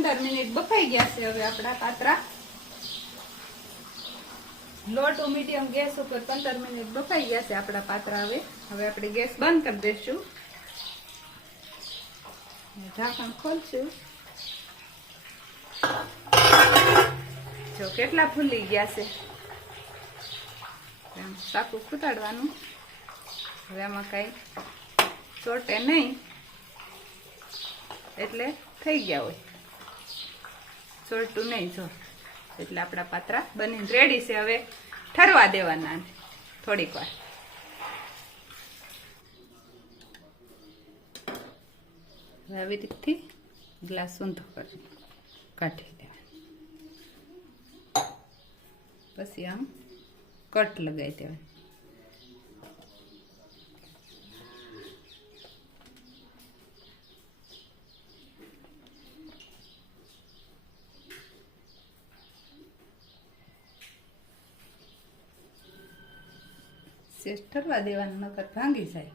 પંદર મિનિટ બફાઈ ગયા છે હવે આપણા પાત્રા. લો ટુ મીડિયમ ગેસ ઉપર પંદર મિનિટ બફાઈ ગયા છે આપણા પાત્રા હવે. હવે આપણે ગેસ બંધ કરી દઈશું. ઢાંકણ ખોલશું. જો કેટલા ફૂલી ગયા છે. સાકું કૂટાડવાનું હવે આમાં કઈ ચોટે નહીં. એટલે થઈ ગયા હોય. ચોટતું નહીં જો. એટલે આપણા પાત્રા બનીને રેડી છે હવે ઠરવા દેવાના થોડીક વાર. આવી રીતથી ગ્લાસ ઊંધો કરી કાઢી દેવાનો. પછી આમ કટ લગાવી દેવાનું. શેષ ઠરવા દેવાનું નકર ભાંગી જાય.